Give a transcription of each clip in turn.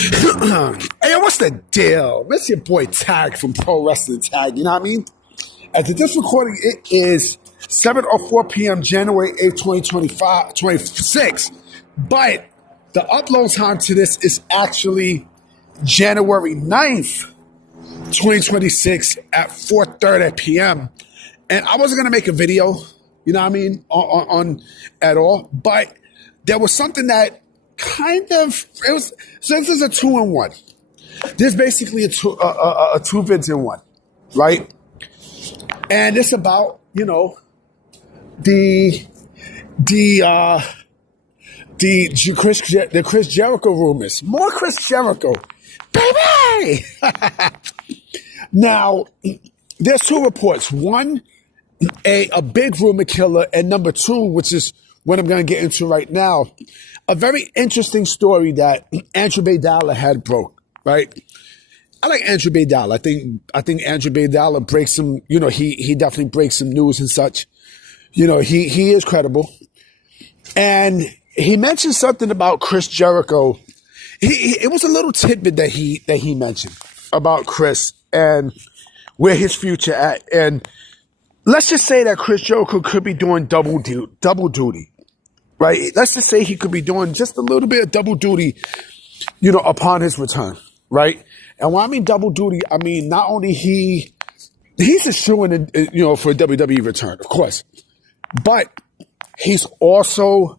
Hey, what's the deal? It's your boy Tag from Pro Wrestling Tag, you know what I mean? As of this recording, it is 7:04 p.m. January 8th, 26. But the upload time to this is actually January 9th, 2026 at 4:30 p.m. And I wasn't going to make a video, you know what I mean, on at all. But there was something that kind of, it was, so this is a 2-in-1. There's basically a two vids in one, right? And it's about, you know, the Chris Jericho rumors. More Chris Jericho, baby. Now, there's two reports. One, a big rumor killer, and number two, which is what I'm going to get into right now, a very interesting story that Andrew Baydala had broke, right? I like Andrew Baydala. I think Andrew Baydala breaks some, you know, he definitely breaks some news and such. You know, he is credible. And he mentioned something about Chris Jericho. It was a little tidbit that he mentioned about Chris and where his future at. And let's just say that Chris Jericho could be doing double duty, right? Let's just say he could be doing just a little bit of double duty, you know, upon his return, right? And when I mean double duty, I mean not only he's a shoo-in, you know, for a WWE return, of course, but he's also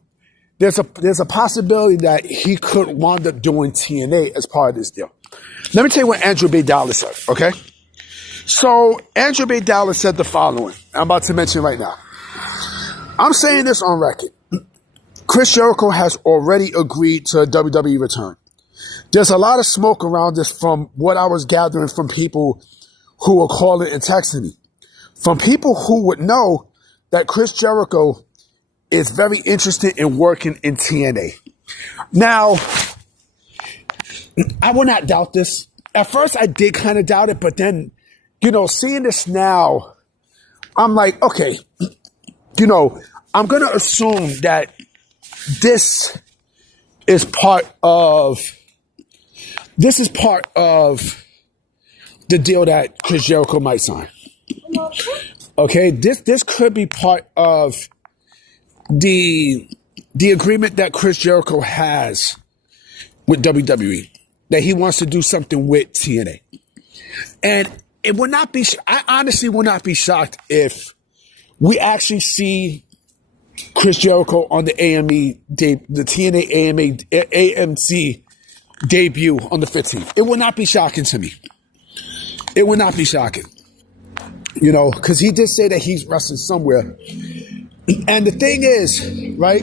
there's a possibility that he could wind up doing TNA as part of this deal. Let me tell you what Andrew Baydala said, okay? So Andrew Baydala said the following. I'm about to mention right now. I'm saying this on record. Chris Jericho has already agreed to a WWE return. There's a lot of smoke around this from what I was gathering from people who were calling and texting me. From people who would know that Chris Jericho is very interested in working in TNA. Now, I will not doubt this. At first, I did kind of doubt it, but then, you know, seeing this now, I'm like, okay, you know, I'm going to assume that this is part of the deal that Chris Jericho might sign. Okay, this could be part of the agreement that Chris Jericho has with WWE, that he wants to do something with TNA. And it would not be, I honestly would not be shocked if we actually see Chris Jericho on the the TNA AMC debut on the 15th. It would not be shocking to me. It would not be shocking. You know, because he did say that he's wrestling somewhere. And the thing is, right,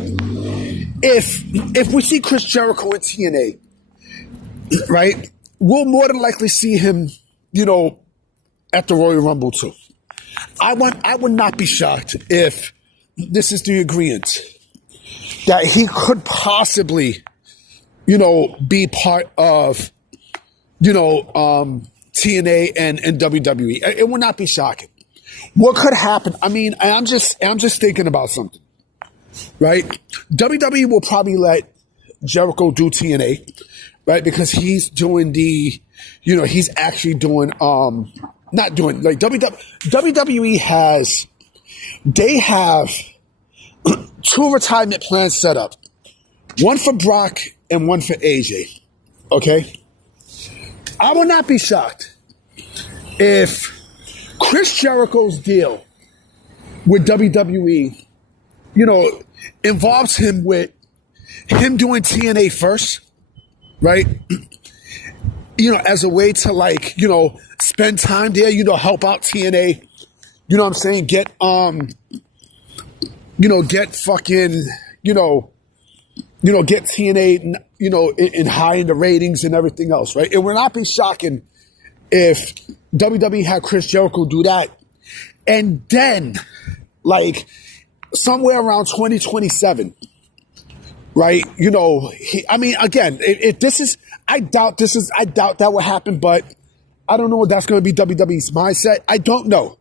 if we see Chris Jericho in TNA, right, we'll more than likely see him, you know, at the Royal Rumble too. I would not be shocked if this is the agreement that he could possibly, you know, be part of, you know, TNA and WWE. It would not be shocking. What could happen? I mean, I'm just thinking about something, right? WWE will probably let Jericho do TNA, right? Because he's doing he's actually doing, not doing, like WWE they have two retirement plans set up. One for Brock and one for AJ, okay? I will not be shocked if Chris Jericho's deal with WWE, you know, involves him with him doing TNA first, right? You know, as a way to, like, you know, spend time there, you know, help out TNA, you know what I'm saying? Get fucking, get TNA, you know, in high in the ratings and everything else, right? It would not be shocking if WWE had Chris Jericho do that. And then, like, somewhere around 2027, right? You know, again, if this is, I doubt that will happen, but I don't know if that's going to be WWE's mindset. I don't know.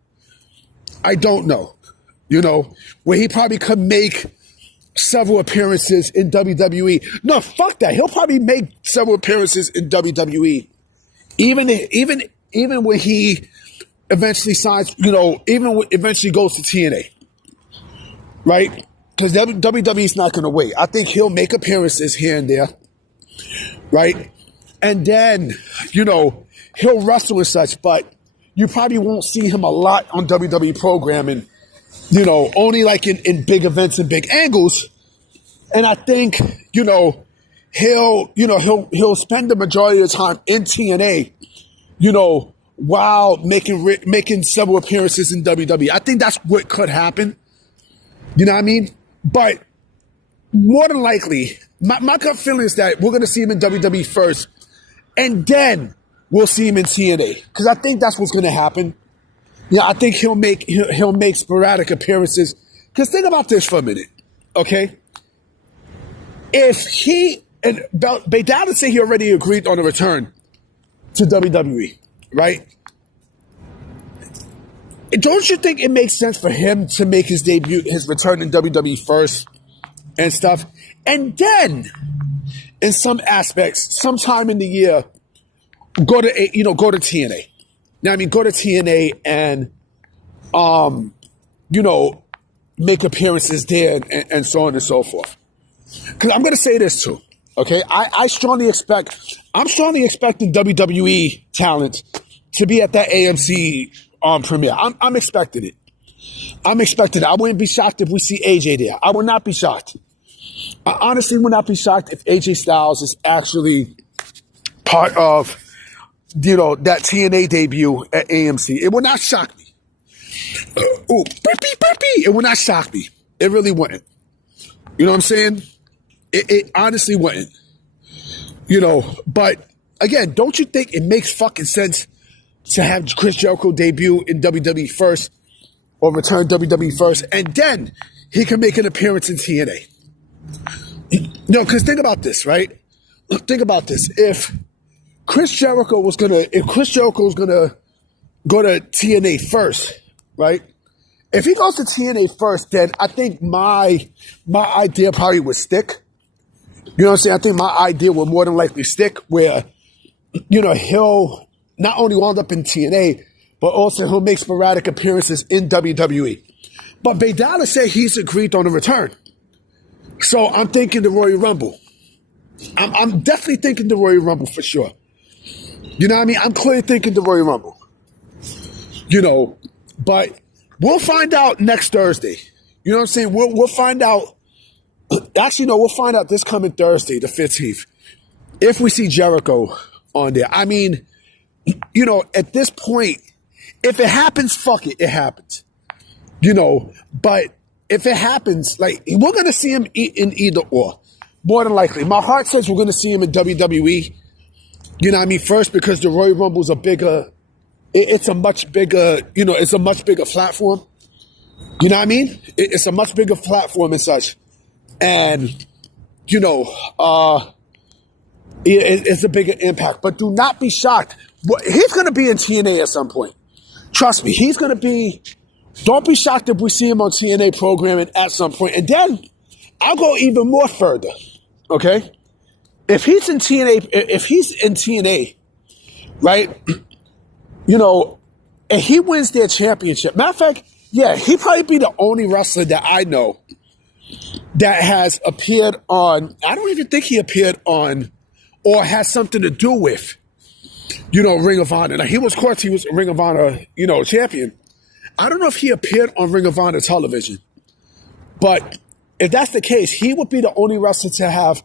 You know, where he probably could make several appearances in WWE. No, fuck that. He'll probably make several appearances in WWE, even when he eventually signs. Eventually goes to TNA, right? Because WWE's not going to wait. I think he'll make appearances here and there, right? And then he'll wrestle and such, but you probably won't see him a lot on WWE programming. Only like in big events and big angles. And I think, he'll spend the majority of the time in TNA, while making several appearances in WWE. I think that's what could happen. You know what I mean? But more than likely, my gut feeling is that we're going to see him in WWE first, and then we'll see him in TNA. Because I think that's what's going to happen. I think he'll make sporadic appearances. Because think about this for a minute, okay? If he and Baydal say he already agreed on a return to WWE, right? Don't you think it makes sense for him to make his debut, his return in WWE first and stuff, and then, in some aspects, sometime in the year, go to TNA. Now, go to TNA and, make appearances there and so on and so forth. Because I'm going to say this too, okay? I'm strongly expecting WWE talent to be at that AMC premiere. I'm expecting it. I wouldn't be shocked if we see AJ there. I would not be shocked. I honestly would not be shocked if AJ Styles is actually part of, that TNA debut at AMC. It would not shock me. It would not shock me. It really wouldn't. You know what I'm saying? It honestly wouldn't. But again, don't you think it makes fucking sense to have Chris Jericho debut in WWE first or return WWE first, and then he can make an appearance in TNA? Because think about this, right? Think about this. If Chris Jericho was gonna go to TNA first, right? If he goes to TNA first, then I think my idea probably would stick. You know what I'm saying? I think my idea would more than likely stick, where he'll not only wound up in TNA, but also he'll make sporadic appearances in WWE. But Baydal said he's agreed on a return. So I'm thinking the Royal Rumble. I'm definitely thinking the Royal Rumble for sure. You know what I mean? I'm clearly thinking the Royal Rumble. But we'll find out next Thursday. You know what I'm saying? We'll find out. Actually, no, we'll find out this coming Thursday, the 15th, if we see Jericho on there. At this point, if it happens, fuck it, it happens. But if it happens, like, we're going to see him in either or, more than likely. My heart says we're going to see him in WWE, first, because the Royal Rumble's it's a much bigger platform. You know what I mean? It's a much bigger platform and such. And, it's a bigger impact. But do not be shocked. He's going to be in TNA at some point. Trust me, he's going to be. Don't be shocked if we see him on TNA programming at some point. And then I'll go even more further, okay? If he's in TNA, right, and he wins their championship. Matter of fact, yeah, he'd probably be the only wrestler that I know that has appeared on, I don't even think he appeared on or has something to do with, Ring of Honor. Now, he was a Ring of Honor, champion. I don't know if he appeared on Ring of Honor television, but if that's the case, he would be the only wrestler to have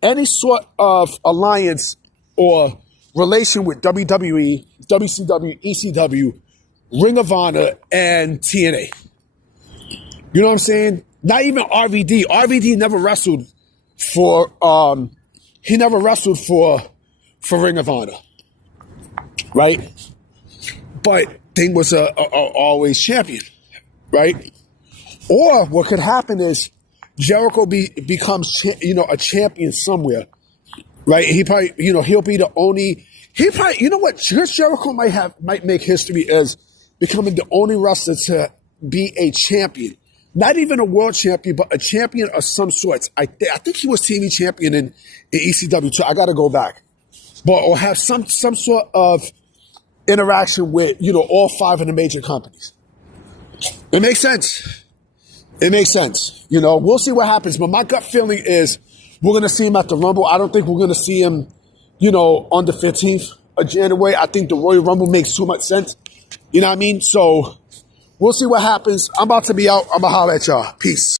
any sort of alliance or relation with WWE, WCW, ECW, Ring of Honor, and TNA. You know what I'm saying? Not even RVD. RVD never wrestled for Ring of Honor, right? But Thing was a always champion, right? Or what could happen is Jericho becomes a champion somewhere, right? He probably he'll be the only. He probably Chris Jericho might make history as becoming the only wrestler to be a champion not even a world champion, but a champion of some sorts. I think he was TV champion in ECW too. I got to go back, but or have some sort of interaction with all 5 of the major companies. It makes sense. It makes sense. We'll see what happens. But my gut feeling is we're going to see him at the Rumble. I don't think we're going to see him, on the 15th of January. I think the Royal Rumble makes too much sense. You know what I mean? So we'll see what happens. I'm about to be out. I'm going to holler at y'all. Peace.